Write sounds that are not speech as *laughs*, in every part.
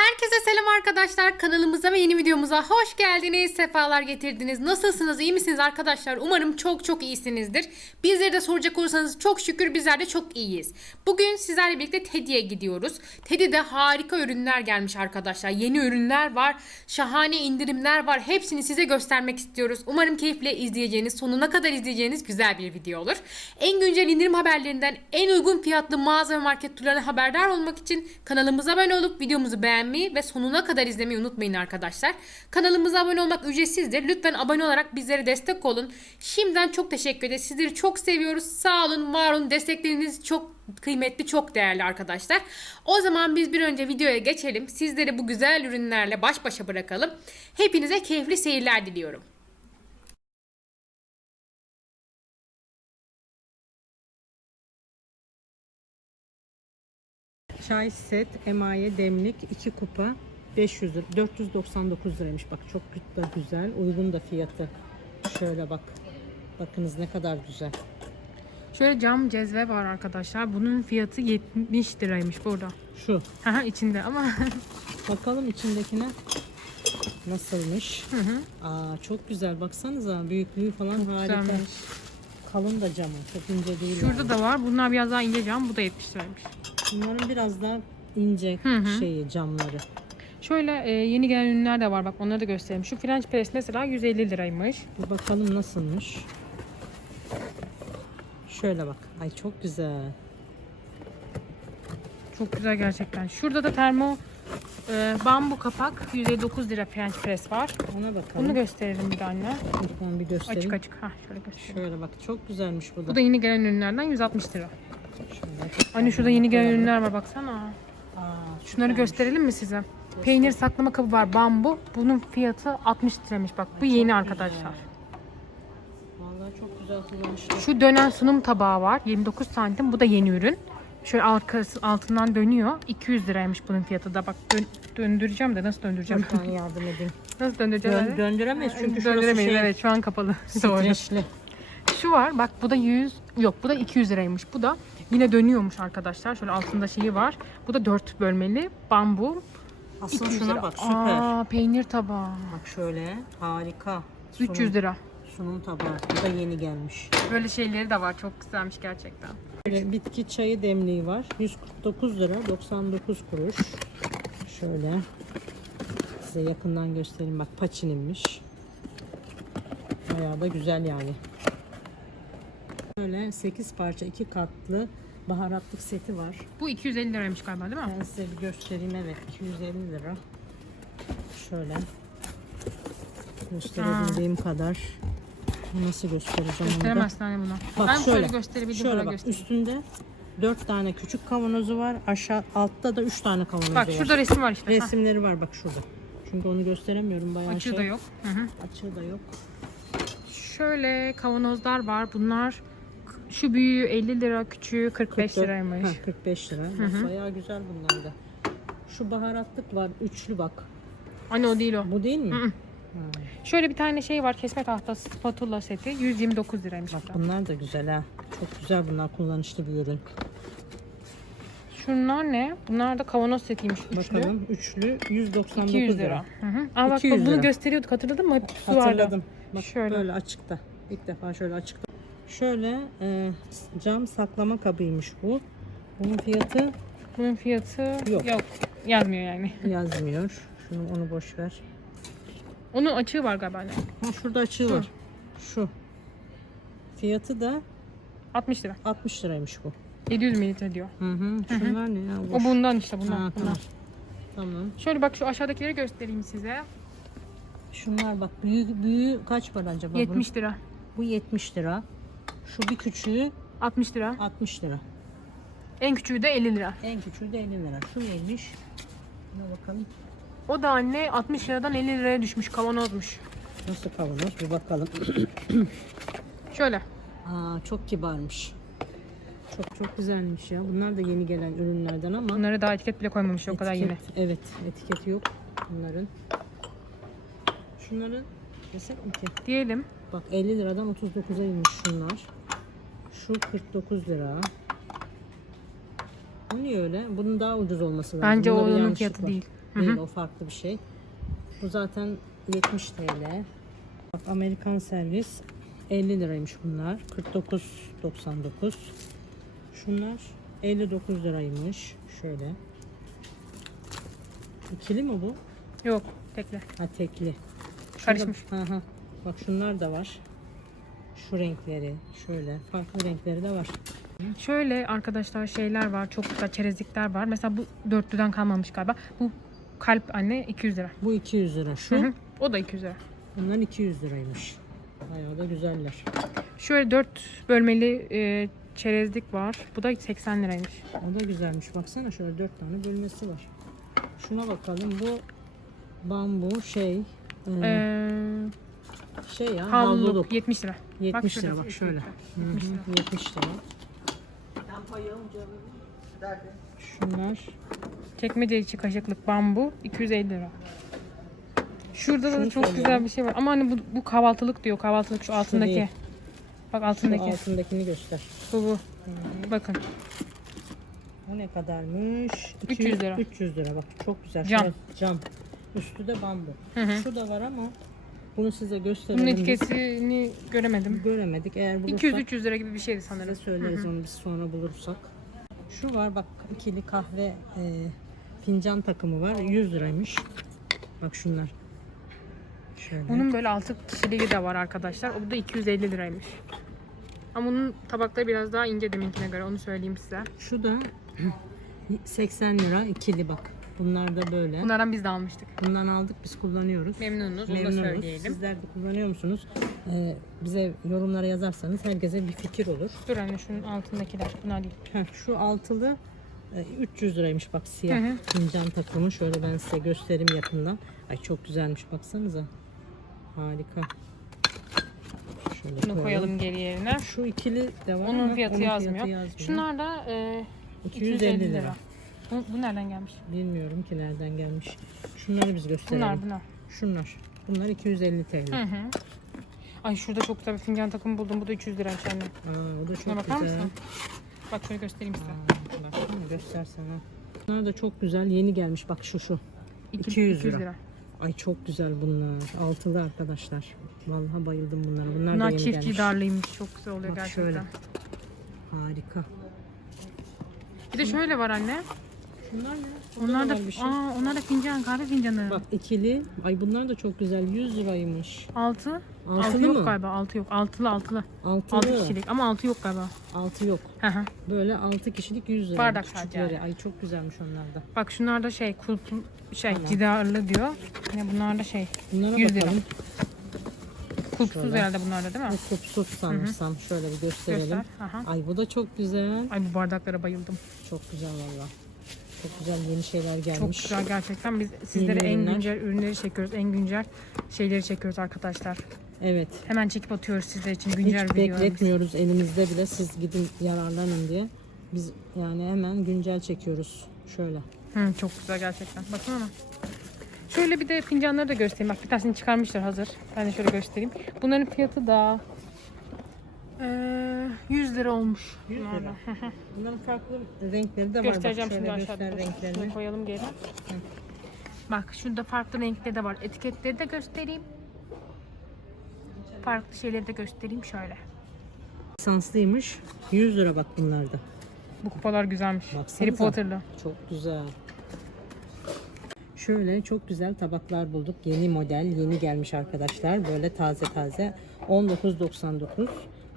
Herkese selam arkadaşlar. Kanalımıza ve yeni videomuza hoş geldiniz. Sefalar getirdiniz. Nasılsınız? iyi misiniz arkadaşlar? Umarım çok çok iyisinizdir. Bizleri de soracak olursanız çok şükür bizler de çok iyiyiz. Bugün sizlerle birlikte Teddy'ye gidiyoruz. Teddy'de harika ürünler gelmiş arkadaşlar. Yeni ürünler var. Şahane indirimler var. Hepsini size göstermek istiyoruz. Umarım keyifle izleyeceğiniz, sonuna kadar izleyeceğiniz güzel bir video olur. En güncel indirim haberlerinden en uygun fiyatlı mağaza ve market turlarına haberdar olmak için kanalımıza abone olup videomuzu beğenmeyi ve sonuna kadar izlemeyi unutmayın arkadaşlar. Kanalımıza abone olmak ücretsizdir. Lütfen abone olarak bizlere destek olun. Şimdiden çok teşekkür ederiz. Sizleri çok seviyoruz. Sağ olun, var olun. Destekleriniz çok kıymetli, çok değerli arkadaşlar. O zaman biz bir önce videoya geçelim. Sizleri bu güzel ürünlerle baş başa bırakalım. Hepinize keyifli seyirler diliyorum. Çay set, emaye demlik, 2 kupa 500 lira, 499 liraymış. Bak çok da güzel, uygun da fiyatı. Şöyle bak. Bakınız ne kadar güzel. Şöyle cam cezve var arkadaşlar. Bunun fiyatı 70 liraymış burada. Şu. Haha içinde ama *laughs* Bakalım içindekine nasılmış. Hı hı. Aa çok güzel. Baksanıza büyüklüğü falan harika. güzelmiş. Kalın da camı. Çok ince değil. Şurada yani. da var. Bunlar biraz daha ince cam. Bu da 70 liraymış. Bunların biraz daha ince Hı hı. şeyi camları. Şöyle e, yeni gelen ürünler de var. Bak onları da göstereyim. Şu French press mesela 150 liraymış. Bir bakalım nasılmış. Şöyle bak. Ay çok güzel. Çok güzel gerçekten. Şurada da termo e, bambu kapak 159 lira French press var. Ona bakalım. Bunu gösterelim bir de anne. Lütfen bir göstereyim. Açık açık. Ha şöyle göstereyim. Şöyle bak çok güzelmiş bu da. Bu da yeni gelen ürünlerden 160 lira. Anne şurada yeni gelen ürünler var baksana. Şunları gösterelim mi size? Peynir saklama kabı var bambu. Bunun fiyatı 60 liraymış bak. Bu yeni arkadaşlar. Vallahi çok güzel kullanmışlar. Şu dönen sunum tabağı var. 29 santim. Bu da yeni ürün. Şöyle arkası altından dönüyor. 200 liraymış bunun fiyatı da. Bak dön- döndüreceğim de nasıl döndüreceğim? Yardım edeyim. *laughs* nasıl döndüreceğim? Dön, döndüremeyiz çünkü şurası Döndüremeyiz şey evet şu an kapalı. *laughs* Streçli. Şu var bak bu da 100 yok bu da 200 liraymış. Bu da yine dönüyormuş arkadaşlar. Şöyle altında şeyi var. Bu da 4 bölmeli bambu. Asıl 200 şuna lira. bak süper. Aa, peynir tabağı. Bak şöyle harika. 300 lira. Sunum tabağı. Bu da yeni gelmiş. Böyle şeyleri de var. Çok güzelmiş gerçekten. Böyle bitki çayı demliği var. 149 lira 99 kuruş. Şöyle size yakından göstereyim. Bak paçinimmiş. Bayağı da güzel yani. Böyle 8 parça 2 katlı baharatlık seti var. Bu 250 liraymış galiba değil mi? Ben size bir göstereyim. Evet 250 lira. Şöyle gösterebildiğim kadar. Nasıl göstereceğim onu da? Gösteremezsin anne bunu. Bak ben şöyle, şöyle gösterebildiğim Şöyle bak göstereyim. üstünde 4 tane küçük kavanozu var. Aşağı altta da 3 tane kavanozu Bak var. şurada resim var işte. Resimleri var bak şurada. Çünkü onu gösteremiyorum bayağı Açığı şey. da yok. Hı hı. Açığı da yok. Şöyle kavanozlar var. Bunlar şu büyüğü 50 lira, küçüğü 45 44 liraymış. Ha, 45 lira. Bak, Bayağı güzel bunlar da. Şu baharatlık var. Üçlü bak. Anne o değil o. Bu değil mi? Hı hı. Ha, Şöyle bir tane şey var. Kesme tahtası spatula seti. 129 liraymış. Bak bunlar da güzel ha. Çok güzel bunlar kullanışlı bir ürün. Şunlar ne? Bunlar da kavanoz setiymiş. Üçlü. Bakalım üçlü 199 200 lira. lira. Hı hı. Aa bak 200 bunu lira. gösteriyorduk hatırladın mı? Hep su vardı. Hatırladım. Bak Şöyle. böyle açıkta. İlk defa şöyle açıkta. Şöyle e, cam saklama kabıymış bu. Bunun fiyatı Bunun fiyatı Yok. yok. Yazmıyor yani. yazmıyor. Şunu onu boş ver. Onun açığı var galiba anne. Ha, şurada açığı Şu. var. Şu. Fiyatı da 60 lira. 60 liraymış bu. 700 mililitre diyor. Hı hı. Şunlar ne ya? O Boş. bundan işte bundan. Ha, bundan. tamam. Tamam. Şöyle bak şu aşağıdakileri göstereyim size. Şunlar bak büyük büyüğü kaç para acaba? bunun? 70 lira. Bu 70 lira. Şu bir küçüğü 60 lira. 60 lira. En küçüğü de 50 lira. En küçüğü de 50 lira. Şu neymiş? Buna bakalım. O da anne 60 liradan 50 liraya düşmüş kavanozmuş. Nasıl kavanoz? Bir bakalım. *clears throat* Şöyle. Aa çok kibarmış. Çok çok güzelmiş ya. Bunlar da yeni gelen ürünlerden ama Bunları daha etiket bile koymamış o kadar yeni. etiket- Evet, etiketi yok bunların. Şunları desek mi ki? Diyelim. Bak 50 liradan 39'a inmiş şunlar. Şu 49 lira. Bu niye öyle? Bunun daha ucuz olması lazım. Bence o Bunda bir onun yanlışlık fiyatı var. değil. Değil o farklı bir şey. Bu zaten 70 TL. Bak Amerikan servis 50 liraymış bunlar. 49.99. Şunlar 59 liraymış. Şöyle. İkili mi bu? Yok tekle. Ha tekli. Şurada- Karışmış. Hı hı. Bak şunlar da var. Şu renkleri şöyle farklı renkleri de var. Şöyle arkadaşlar şeyler var. Çok güzel çerezlikler var. Mesela bu dörtlüden kalmamış galiba. Bu kalp anne 200 lira. Bu 200 lira şu. Hı hı. O da 200 lira. Bunlar 200 liraymış. Bayağı da güzeller. Şöyle 4 bölmeli e, çerezlik var. Bu da 80 liraymış. O da güzelmiş. Baksana şöyle 4 tane bölmesi var. Şuna bakalım. Bu bambu şey e, Ee, şey ya havluluk havluluk. 70 lira. 70 şurada lira bak şöyle. Hı 70 lira. hı, 70 lira. Şunlar Çekmece içi kaşıklık bambu 250 lira. Şurada da Şunu çok söylüyorum. güzel bir şey var. Ama hani bu, bu kahvaltılık diyor. Kahvaltılık şu altındaki. değil. Bak şu altındaki. altındakini göster. Bu bu. Bakın. Bu ne kadarmış? 300 lira. 300 lira bak çok güzel. Cam. Şurası cam. Üstü de bambu. Hı hı. Şu da var ama bunu size Bunun gösterelim. biz. etiketini göremedim. Göremedik. Eğer bulursak 200-300 lira gibi bir şeydi size sanırım. söyleriz onu biz sonra bulursak. Şu var bak ikili kahve e, fincan takımı var. 100 liraymış. Bak şunlar. Şöyle. Bunun böyle 6 kişiliği de var arkadaşlar. O da 250 liraymış. Ama bunun tabakları biraz daha ince deminkine göre onu söyleyeyim size. Şu da *clears throat* 80 lira ikili bak. Bunlar da böyle. Bunlardan biz de almıştık. Bundan aldık biz kullanıyoruz. Memnunuz. Onu da Memnunuz. söyleyelim. Sizler de kullanıyor musunuz? Ee, bize yorumlara yazarsanız herkese bir fikir olur. Dur anne şunun altındakiler. Bunlar değil. Heh, şu altılı e, 300 liraymış bak siyah Hı hı. fincan takımı. Şöyle ben size göstereyim yakından. Ay çok güzelmiş baksanıza. Harika. Şöyle Bunu koyalım. koyalım geri yerine. Şu ikili de var Onun ama fiyatı onun yazmıyor. yazmıyor. Şunlar da e, 250 250 lira. lira. Bu, bu nereden gelmiş? Bilmiyorum ki nereden gelmiş. Şunları biz gösterelim. Bunlar bunlar. Şunlar. Bunlar 250 TL. Hı hı. Ay şurada çok güzel bir fincan takımı buldum. Bu da 300 liraymış anne. Aa, o da Şuna çok bakar güzel. mısın? Bak şöyle göstereyim size. Aa, baksana göstersene. Bunlar da çok güzel. Yeni gelmiş. Bak şu şu. 200, 200 lira. 200 lira. Ay çok güzel bunlar. Altılı arkadaşlar. Vallahi bayıldım bunlara. Bunlar, Bunlar da yeni çift gidarlıymış. Çok güzel oluyor Bak gerçekten. şöyle. Harika. Bir de şöyle var anne. Şunlar ne? Onlar da, bir şey. aa, onlar da fincan, kahve fincanı. Bak ikili. Ay bunlar da çok güzel. 100 liraymış. Altı. Altılı altı yok mı? galiba. Altı yok. Altılı altılı. Altılı. Altı kişilik ama altı yok galiba. Altı yok. Hı hı. Böyle 6 kişilik 100 lira. Bardak sadece yani. Ay çok güzelmiş onlar da. Bak şunlar da şey kulp şey Tamam. cidarlı diyor. Yine bunlar da şey Bunlara 100 lira. bakalım. kulpsuz Şöyle. herhalde bunlar da değil mi? Bu kupsuz sanırsam. Şöyle bir gösterelim. Göster. Aha. Ay bu da çok güzel. Ay bu bardaklara bayıldım. Çok güzel valla. Çok güzel yeni şeyler Çok gelmiş. güzel gerçekten. Biz sizlere en ürünler. güncel ürünleri çekiyoruz. En güncel şeyleri çekiyoruz arkadaşlar. Evet. Hemen çekip atıyoruz sizler için güncel Hiç videolarımız. bekletmiyoruz elimizde bile siz gidin yararlanın diye. Biz yani hemen güncel çekiyoruz. Şöyle. Hı, çok güzel gerçekten. Bakın ama. Şöyle bir de fincanları da göstereyim. Bak bir tanesini çıkarmışlar hazır. Ben de şöyle göstereyim. Bunların fiyatı da eee 100 lira olmuş. 100 bunlar da. lira. *laughs* Bunların farklı renkleri de var. Göstereceğim şimdi aşağıda. renklerini. Koyalım geri. Bak şurada farklı renkleri de var. Etiketleri de göstereyim. Farklı şeyleri de göstereyim şöyle. Lisanslıymış. 100 lira bak bunlarda. Bu kupalar güzelmiş. Baksanıza. Harry Potter'lı. Çok güzel. Şöyle çok güzel tabaklar bulduk. Yeni model, yeni gelmiş arkadaşlar. Böyle taze taze. 19.99.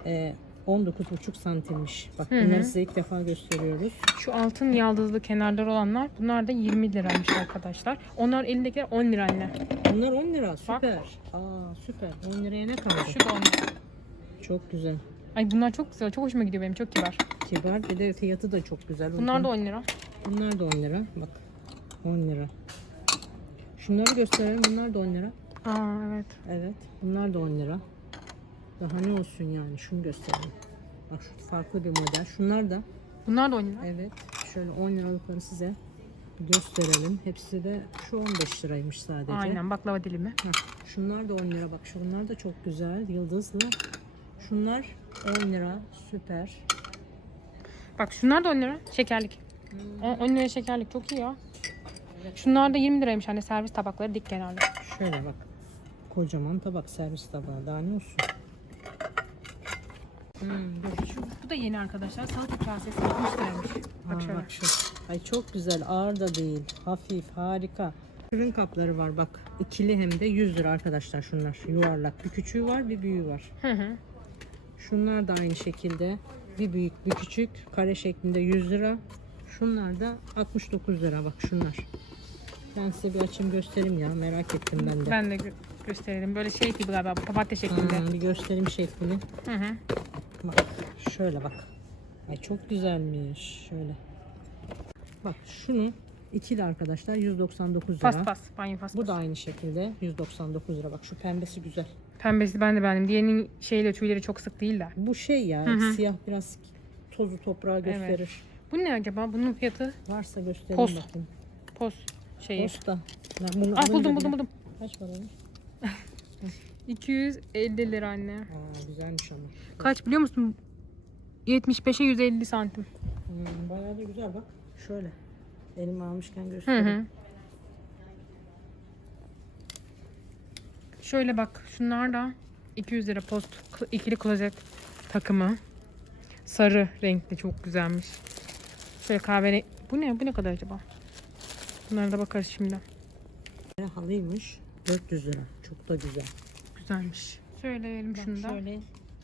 Ee, 19,5 santimmiş. Bak Hı hı. bunları size ilk defa gösteriyoruz. Şu altın yaldızlı kenarları olanlar bunlar da 20 liraymış arkadaşlar. Onlar elindekiler 10 lira anne. Bunlar 10 lira. Süper. Aa süper. 10 liraya ne kaldı? Şu da 10 lira. Çok güzel. Ay bunlar çok güzel. Çok hoşuma gidiyor benim. Çok kibar. Kibar bir de fiyatı da çok güzel. Bunlar da uygun. 10 lira. Bunlar da 10 lira. Bak 10 lira. Şunları gösterelim. Bunlar da 10 lira. Aa evet. Evet. Bunlar da 10 lira. Daha ne olsun yani. Şunu gösterelim. Bak şu farklı bir model. Şunlar da Bunlar da 10 lira. evet. Şöyle 10 liralıkları size gösterelim. Hepsi de şu 15 liraymış sadece. Aynen baklava dilimi. Heh, şunlar da 10 lira. Bak şunlar da çok güzel. Yıldızlı. Şunlar 10 lira. Süper. Bak şunlar da 10 lira. Şekerlik. O- 10 lira şekerlik çok iyi ya. Şunlar da 20 liraymış anne servis tabakları dik kenarlı. Şöyle bak. Kocaman tabak servis tabağı. Daha ne olsun? Hmm, dur. Şu, bu da yeni arkadaşlar. Salata kasesi 60 liraymış. Bak şöyle. bak şu. Ay çok güzel. Ağır da değil. Hafif. Harika. Fırın kapları var bak. İkili hem de 100 lira arkadaşlar şunlar. Yuvarlak. Bir küçüğü var bir büyüğü var. Hı hı. Şunlar da aynı şekilde. Bir büyük bir küçük. Kare şeklinde 100 lira. Şunlar da 69 lira bak şunlar. Ben size bir açayım göstereyim ya. Merak ettim ben de. Ben de gö- gösterelim. Böyle şey gibi galiba papatya şeklinde. Hmm, bir göstereyim şeklini. Hı hı. Bak şöyle bak. Ay çok güzelmiş. Şöyle. Bak şunu ikili arkadaşlar 199 lira. Pas pas. Banyo pas Bu pas. da aynı şekilde 199 lira. Bak şu pembesi güzel. Pembesi ben de beğendim. Diğerinin şeyle tüyleri çok sık değil de. Bu şey ya Hı hı. siyah biraz tozu toprağı gösterir. Bu ne acaba? Bunun fiyatı Varsa göstereyim Post. bakayım. poz şeyi. Posta. Ben bunu Ah buldum buldum buldum. Kaç para? *laughs* 250 lira anne. Aa güzelmiş ama. Kaç biliyor musun? 75'e 150 santim. Hmm, bayağı da güzel bak. Şöyle. Elimi almışken Hı göstereyim. hı. Şöyle bak şunlar da 200 lira post ikili klozet takımı. Sarı renkli çok güzelmiş. Şöyle kahve Bu ne? Bu ne kadar acaba? Bunlara da bakarız şimdi. Halıymış. 400 lira. Çok da güzel. Güzelmiş. Söyleyelim Bak şunu da. şöyle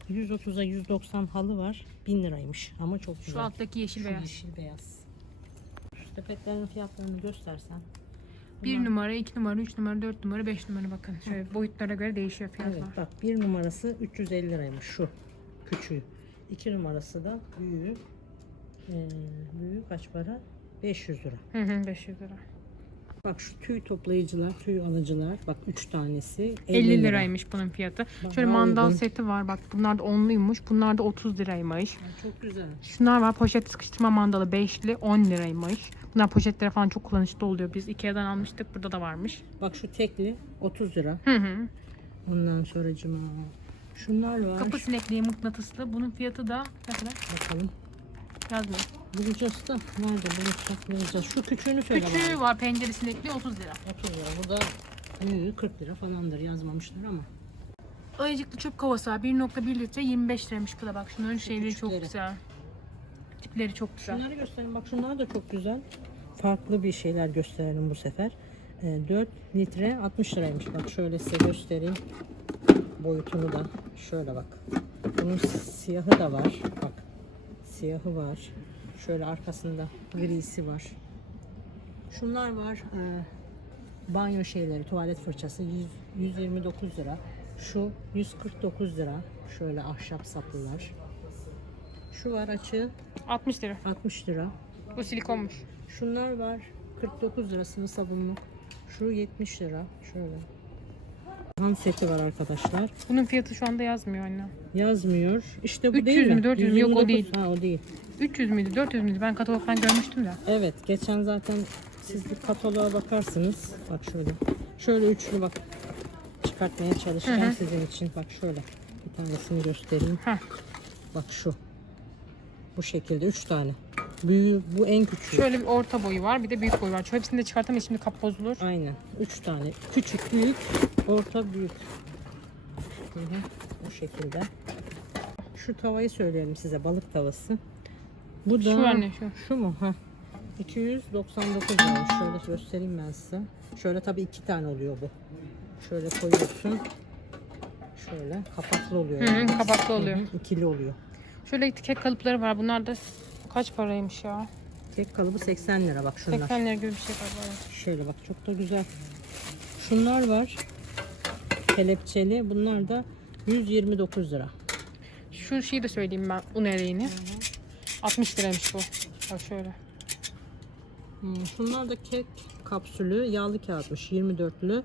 130'a 190 halı var. 1000 liraymış ama çok güzel. Şu alttaki yeşil Şu beyaz. yeşil beyaz. Şu sepetlerin fiyatlarını göstersen. 1 Bunlar- numara, 2 numara, 3 numara, 4 numara, 5 numara bakın. Şöyle boyutlara göre değişiyor fiyatlar. Evet bak bir numarası 350 liraymış şu küçüğü. 2 numarası da büyüğü. Ee, büyüğü kaç para? 500 lira. Hı hı 500 lira. Bak şu tüy toplayıcılar, tüy alıcılar. Bak 3 tanesi 50, 50 lira. liraymış bunun fiyatı. Bak, Şöyle mandal uygun. seti var. Bak bunlar da onluymuş. Bunlar da 30 liraymış. Ay, Çok güzel. Şunlar var. Poşet sıkıştırma mandalı 5'li 10 liraymış. Bunlar poşetlere falan çok kullanışlı oluyor. Biz Ikea'dan almıştık. Burada da varmış. Bak şu tekli 30 lira. Hı hı. Ondan sonra Şunlar var. Kapı sinekliği mıknatıslı. Bunun fiyatı da ne kadar? Bakalım. Yazmıyor. Bulacağız da nerede bulursak bulacağız. Şu küçüğünü söyle bana. Küçüğü var. Pencere sinekliği 30 lira. 30 lira. Bu da büyüğü 40 lira falandır yazmamışlar ama. Ayıcıklı çöp kovası var. 1.1 litre 25 liraymış bu da bak. Şunların şeyleri çok küçükleri. güzel. Tipleri çok güzel. Şunları gösterin. Bak şunlar da çok güzel. Farklı bir şeyler gösterelim bu sefer. Ee, 4 litre 60 liraymış. Bak şöyle size göstereyim. Boyutunu da. Şöyle bak. Bunun siyahı da var. Bak. Siyahı var. Şöyle arkasında grisi var. Şunlar var. Ee, banyo şeyleri, tuvalet fırçası 100, 129 lira. Şu 149 lira. Şöyle ahşap saplılar. Şu var açığı 60 lira. 60 lira. Bu silikonmuş. Şunlar var 49 lira sıvı sabunlu. Şu 70 lira. Şöyle. Han seti var arkadaşlar. Bunun fiyatı şu anda yazmıyor anne. Yazmıyor. İşte bu 300 değil mi? mü, 400 mü? Yok, o 129. değil. Ha o değil. 300 müydü 400 müydü? Ben katalogdan görmüştüm de. Evet geçen zaten siz bir kataloğa bakarsınız. Bak şöyle. Şöyle üçlü bak. Çıkartmaya çalışacağım Hı hı. sizin için. Bak şöyle. Bir tanesini göstereyim. Heh. Bak şu. Bu şekilde üç tane. Büyüğü bu en küçüğü. Şöyle bir orta boyu var bir de büyük boyu var. Şu hepsini de çıkartamayız şimdi kap bozulur. Aynen. Üç tane. Küçük, büyük, orta, büyük. Hı hı. Bu şekilde. Şu tavayı söyleyelim size. Balık tavası. Bu da Şu anne şu. şu mu? Ha. 299 lira. Şöyle göstereyim ben size. Şöyle tabii iki tane oluyor bu. Şöyle koyuyorsun. Şöyle kapaklı oluyor. Hı hı, yani. kapaklı oluyor. Hı hı, İkili oluyor. Şöyle kek kalıpları var. Bunlar da kaç paraymış ya? Tek kalıbı 80 lira bak şunlar. 80 lira gibi bir şey galiba. Şöyle bak çok da güzel. Şunlar var. Kelepçeli. Bunlar da 129 lira. Şu şeyi de söyleyeyim ben un eleğini. 60 liraymış bu. Bak şöyle. Hmm, şunlar da kek kapsülü. Yağlı kağıtmış. 24'lü.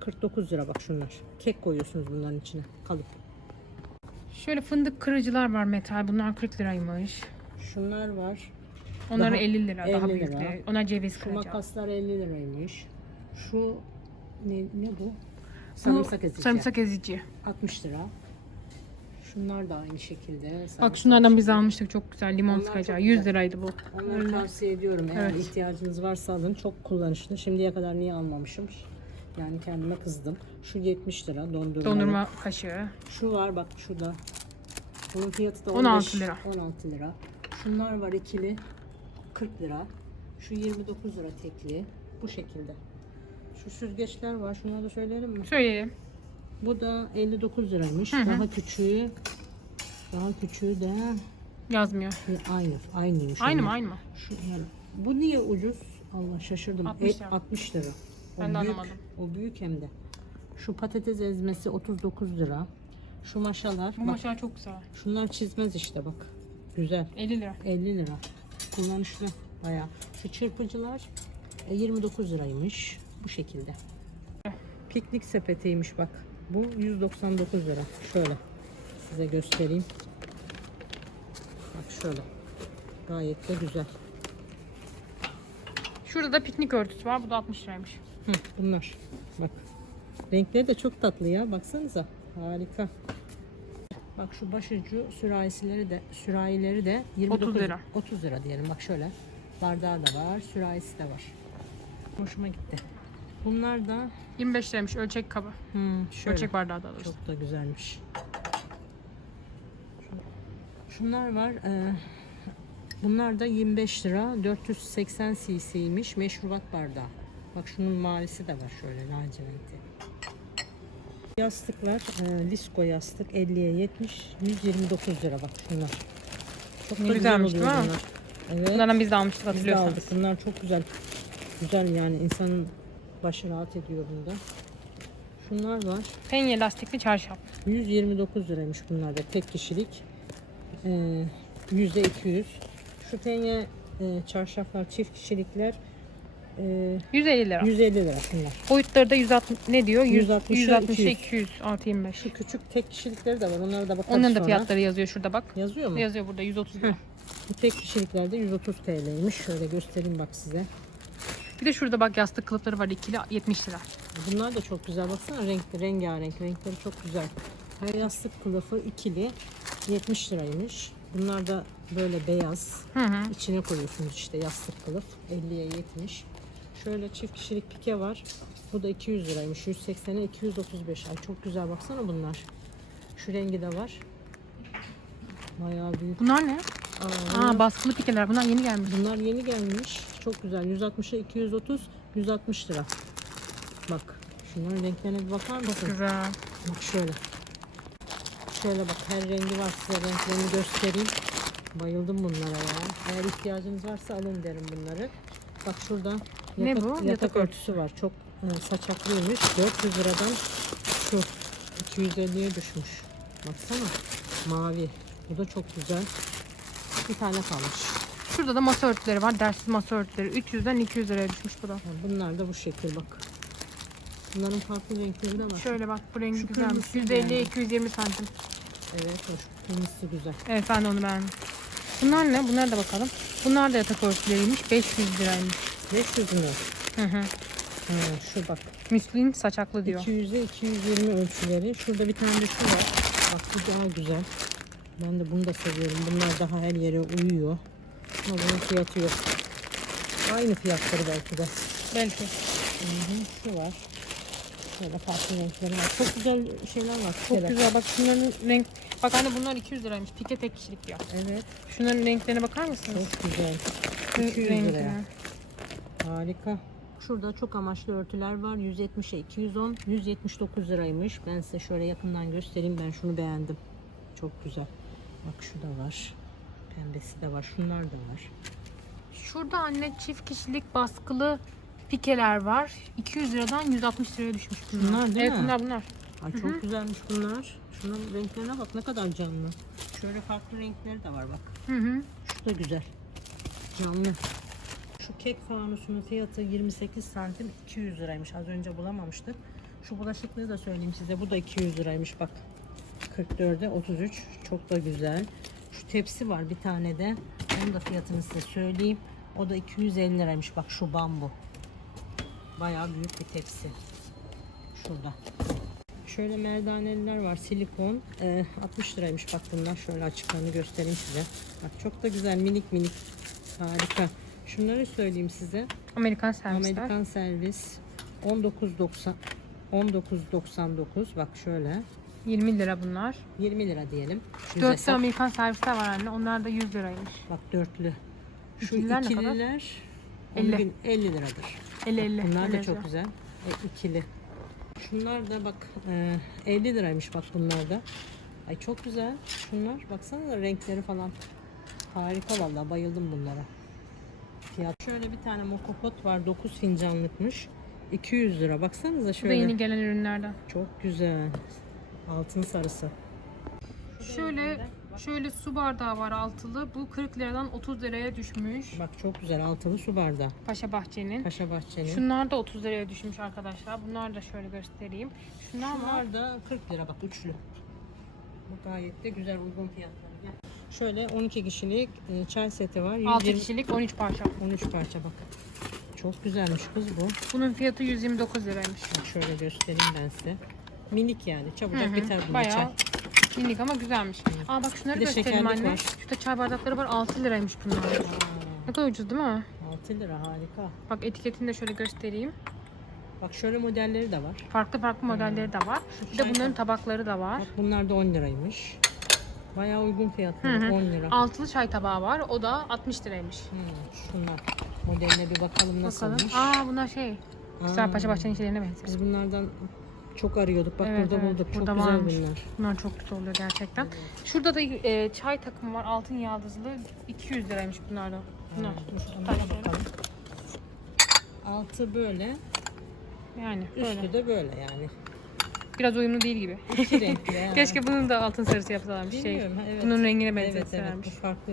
49 lira bak şunlar. Kek koyuyorsunuz bunların içine. Kalıp. Şöyle fındık kırıcılar var metal. Bunlar 40 liraymış. Şunlar var. Onlar Daha 50 lira. 50 daha lira. büyükleri. Onlar ceviz kırıcı. makaslar 50 liraymış. Şu ne, ne bu? Sarımsak ezici. Sarımsak ezici. 60 lira. Şunlar da aynı şekilde. Bak şunlardan biz almıştık çok güzel limon Onlar sıkacağı. çok 100 güzel. liraydı bu. Onları Öyle. tavsiye ediyorum. Eğer Evet. ihtiyacınız varsa alın. Çok kullanışlı. Şimdiye kadar niye almamışım? Yani kendime kızdım. Şu 70 lira dondurma. Dondurma kaşığı. Şu var bak şurada. Bunun fiyatı da 16 15, lira. 16 lira. Şunlar var ikili 40 lira. Şu 29 lira tekli. Bu şekilde. Şu süzgeçler var. Şunları da söyleyelim mi? Söyleyelim. Bu da 59 liraymış. Hı hı. Daha küçüğü daha küçüğü de Yazmıyor. aynı. Aynıymış. Aynı mı aynı mı? Şu, yani, bu niye ucuz? Allah şaşırdım. 60 Et lira. 60 lira. O Ben de büyük, anlamadım. O büyük hem de. Şu patates ezmesi 39 lira. Şu maşalar. Bu bak, maşallah çok güzel. şunlar çizmez işte bak. Güzel. 50 lira. 50 lira. Kullanışlı bayağı. Şu çırpıcılar e, 29 liraymış. Bu şekilde. Piknik sepetiymiş bak. Bu 199 lira. Şöyle size göstereyim. Bak şöyle. Gayet de güzel. Şurada da piknik örtüsü var. Bu da 60 liraymış. Hı, bunlar. Bak. Renkleri de çok tatlı ya. Baksanıza. Harika. Bak şu başucu sürahisileri de sürahileri de 29 30 lira. 30 lira diyelim. Bak şöyle. Bardağı da var, sürahisi de var. Hoşuma gitti. Bunlar da 25 liraymış ölçek kabı. hmm, şöyle. Ölçek bardağı da doğrusu. Çok da güzelmiş. Şunlar var. e, bunlar da 25 lira. 480 cc'ymiş. Meşrubat bardağı. Bak şunun mavisi de var şöyle laciverti. Yastıklar. e, Lisko yastık 50'ye 70. 129 lira bak şunlar. Çok da güzel güzelmiş, oluyor değil mi? bunlar. Evet. Bunlardan biz de almıştık Biz de hatırlıyorsanız. aldık. Bunlar çok güzel. Güzel yani insanın başı rahat ediyor bunda. Şunlar var. Penye lastikli çarşaf. 129 liraymış bunlar da tek kişilik. Ee, yüzde 200. Şu penye e, çarşaflar çift kişilikler e, 150 lira. 150 lira bunlar. Boyutları da 160 ne diyor? 100, 160'a 160 200. 200 6 25. Şu küçük tek kişilikleri de var. Onlara da bakarız Onların da sonra. fiyatları yazıyor şurada bak. Yazıyor mu? Yazıyor burada 130 lira. Bu tek kişiliklerde 130 TL'ymiş. Şöyle göstereyim bak size. Bir de şurada bak yastık kılıfları var ikili 70 lira. Bunlar da çok güzel. Baksana renkli, rengarenk. Renkleri çok güzel. Her yastık kılıfı ikili 70 liraymış. Bunlar da böyle beyaz. Hı hı. İçine koyuyorsunuz işte yastık kılıf. 50'ye 70. Şöyle çift kişilik pike var. Bu da 200 liraymış. 180'e 235. Ay çok güzel baksana bunlar. Şu rengi de var. Bayağı büyük. Bunlar ne? Aa, Aa baskılı pikeler. Bunlar yeni gelmiş. bunlar yeni gelmiş. Çok güzel. 160'a 230, 160 lira. Bak. Şunların renklerine bir bakar mısın? Güzel. Bak şöyle. Şöyle bak her rengi var size renklerini göstereyim. Bayıldım bunlara ya. Eğer ihtiyacınız varsa alın derim bunları. Bak şurada Ne yatak, bu? yatak, Yatak örtüsü var. Çok e, saçaklıymış. 400 liradan şu 250'ye düşmüş. Baksana. Mavi. Bu da çok güzel. Bir tane kalmış. Şurada da masa örtüleri var. Dersiz masa örtüleri. 300'den 200 liraya düşmüş bu da. Bunlar da bu şekil bak. Bunların farklı renkleri de var. Şöyle bak bu rengi Şu güzelmiş. kırmızı 150'ye yani. 220 santim. Evet hoş. Kırmızısı güzel. Evet ben de onu beğendim. Bunlar ne? Bunlara da bakalım. Bunlar da yatak örtüleriymiş. 500 liraymış. 500 mü? Hı hı. Ha, şu bak. Müslin saçaklı diyor. 200'e 220 ölçüleri. Şurada bir tane de şu var. Bak bu daha güzel. Ben de bunu da seviyorum. Bunlar daha her yere uyuyor. Ama bunun fiyatı yok. Aynı fiyatları belki de. Belki. Hı hı, şu var. Şöyle farklı renkleri var. Çok güzel şeyler var. Çok pikeler. güzel. Bak şunların renk... Bak anne bunlar 200 liraymış. Pike tek kişilik diyor. Evet. Şunların renklerine bakar mısınız? Çok güzel. Şu 200 renkine. Harika. Şurada çok amaçlı örtüler var. 170'e 210, 179 liraymış. Ben size şöyle yakından göstereyim. Ben şunu beğendim. Çok güzel. Bak şu da var. Pembesi de var. Şunlar da var. Şurada anne çift kişilik baskılı pikeler var. 200 liradan 160 liraya düşmüş. Bunlar değil evet, mi? bunlar bunlar. Ay çok güzelmiş bunlar. Şunun renklerine bak ne kadar canlı. Şöyle farklı renkleri de var bak. Hı hı. Şu da güzel. Canlı. Şu kek fanusunun fiyatı 28 santim 200 liraymış. Az önce bulamamıştık. Şu bulaşıklığı da söyleyeyim size. Bu da 200 liraymış bak. 44'e 33. Çok da güzel. Şu tepsi var bir tane de. Onun da fiyatını size söyleyeyim. O da 250 liraymış. Bak şu bambu. Bayağı büyük bir tepsi. Şurada. Şöyle merdaneliler var. Silikon. Ee, 60 liraymış bak bunlar. Şöyle açıklarını göstereyim size. Bak çok da güzel minik minik. Harika. Şunları söyleyeyim size. Amerikan servisler. Amerikan servis 19.90 19.99 bak şöyle 20 lira bunlar. 20 lira diyelim. Dörtlü. Amerikan servisler var anne. Onlar da 100 liraymış. Bak dörtlü. Şu İkililer ne kadar? ikililer 50. 50. 50 liradır. 50 50. Bunlar da çok yazıyor. güzel. E, ikili. Şunlar da bak e, 50 liraymış bak bunlar da. Ay çok güzel. Şunlar baksana da renkleri falan. Harika vallahi bayıldım bunlara. Fiyat. Şöyle bir tane mokopot var 9 fincanlıkmış. 200 lira. Baksanıza Bu da şöyle. yeni gelen ürünlerden. Çok güzel. Altın sarısı. Şöyle şöyle su bardağı var altılı. Bu 40 liradan 30 liraya düşmüş. Bak çok güzel altılı su bardağı. Paşa Bahçe'nin. Paşa Bahçe'nin. Şunlar da 30 liraya düşmüş arkadaşlar. Bunlar da şöyle göstereyim. Şunlar var. Şunlar da 40 lira bak üçlü. Bu gayet de güzel uygun fiyatları. Gel. Şöyle 12 kişilik e, çay seti var. 6 120 kişilik 13 parça. 13 parça bak. Çok güzelmiş kız bu. Bunun fiyatı 129 liraymış. Bak şöyle göstereyim ben size. Minik yani. Çabucak Hı hı. biter çay. Bayağı minik ama güzelmiş. Aa bak şunları göstereyim anne. var. Şurada çay bardakları var 6 liraymış bunlar. Ne kadar ucuz değil mi? 6 lira harika. Bak etiketini de şöyle göstereyim. Bak şöyle modelleri de var. Farklı farklı modelleri de var. Bir de çay bunların tabakları da var. Bak bunlar da 10 liraymış. Bayağı uygun fiyatları. Hı hı. 10 lira. Altılı çay tabağı var. O da 60 liraymış. Hmm, şunlar. Modeline bir bakalım nasılmış. Bakalım. Aa bunlar şey. Güzel Paşa Bahçe'nin şeylerine benziyor. Biz bunlardan çok arıyorduk. Bak Evet, burada evet. bulduk. Çok Burada güzel varmış. bunlar. Bunlar çok güzel oluyor gerçekten. Şurada da e, çay takımı var. Altın yaldızlı. 200 liraymış bunlardan. Bunlar. Bakalım. Altı böyle, Yani üstü böyle. de böyle yani. Biraz uyumlu değil gibi. İki renkli. Keşke bunun da altın sarısı yapsalarmış. Şey, Bilmiyorum, evet. Bunun rengine Evet evet benzetselermiş. bu farklı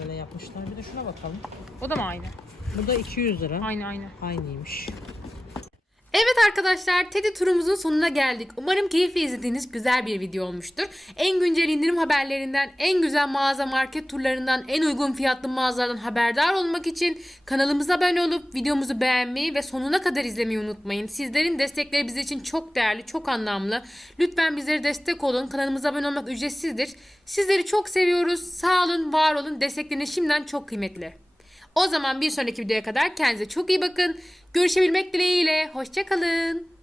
böyle yapmışlar. Bir de şuna bakalım. O da mı aynı? Bu da 200 lira. Aynı aynı. Aynıymış. Evet arkadaşlar Teddy turumuzun sonuna geldik. Umarım keyifle izlediğiniz güzel bir video olmuştur. En güncel indirim haberlerinden, en güzel mağaza market turlarından, en uygun fiyatlı mağazalardan haberdar olmak için kanalımıza abone olup videomuzu beğenmeyi ve sonuna kadar izlemeyi unutmayın. Sizlerin destekleri bizim için çok değerli, çok anlamlı. Lütfen bizlere destek olun. Kanalımıza abone olmak ücretsizdir. Sizleri çok seviyoruz. Sağ olun, var olun. Destekleriniz şimdiden çok kıymetli. O zaman bir sonraki videoya kadar kendinize çok iyi bakın. Görüşebilmek dileğiyle. Hoşçakalın.